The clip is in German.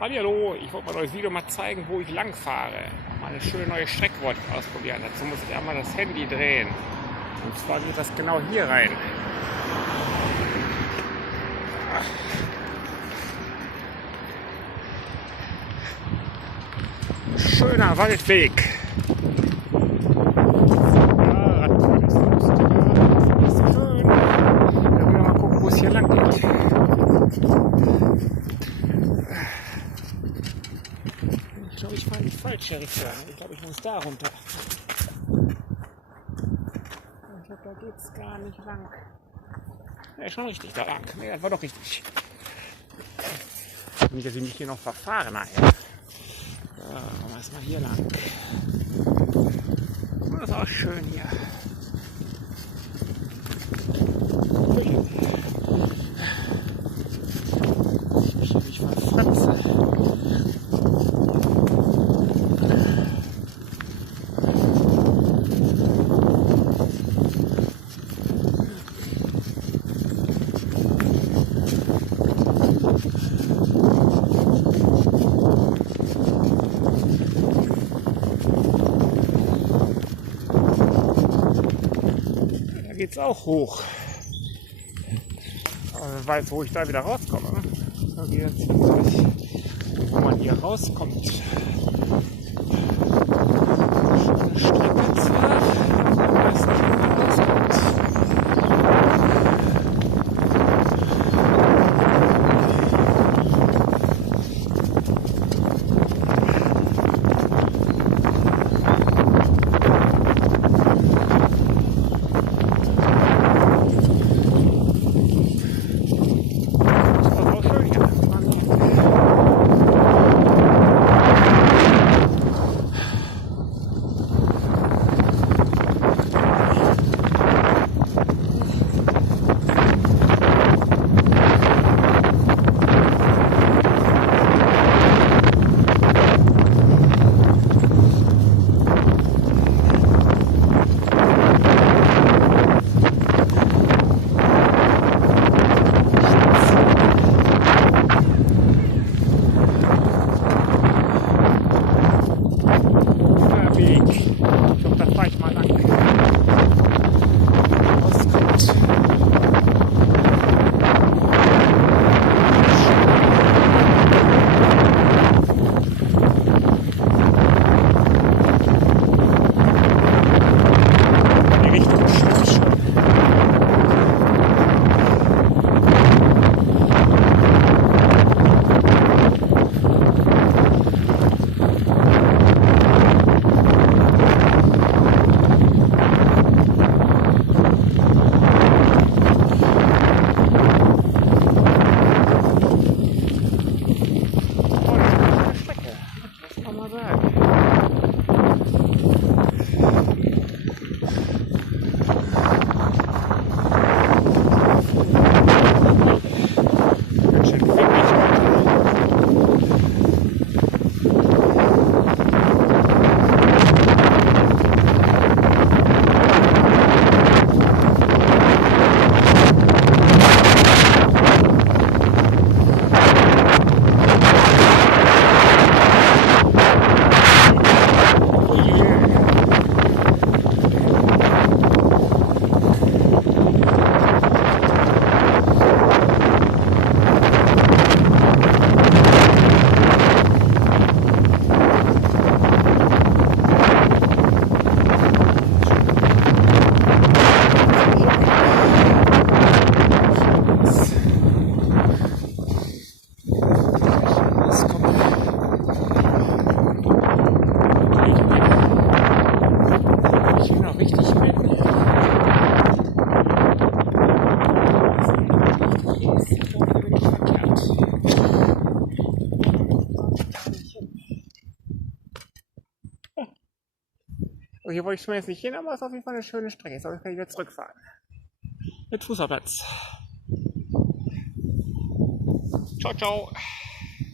Hallihallo, ich wollte mal euch Video mal zeigen, wo ich lang fahre. Mal eine schöne neue Strecke wollte ich ausprobieren. Dazu muss ich einmal das Handy drehen. Und zwar geht das genau hier rein. Schöner Waldweg. Ja, Radfahren ist lustig. Das ist schön. Dann wollen wir mal gucken, wo es hier lang geht. Ich glaube, ich fahre in die falsche Richtung. Ich glaube, ich muss da runter. Ich glaube, da geht es gar nicht lang. Ja, schon richtig da lang. Ne, das war doch richtig. Nicht, dass ich mich hier noch verfahre nachher. So, machen wir erstmal hier lang. Das ist auch schön hier. Ich verfratze. Geht's auch hoch. Aber wer weiß, wo ich da wieder rauskomme. So geht jetzt gleich, wo man hier rauskommt. Schöne Strecke zwar, ich weiß nicht, wo man rauskommt. Ich glaube, da fahre ich mal lang. Rauskommt. Die Richtung stimmt schon. Hier wollte ich schon jetzt nicht hin, aber es ist auf jeden Fall eine schöne Strecke. Jetzt kann ich wieder zurückfahren. Mit Fußballplatz. Ciao, ciao.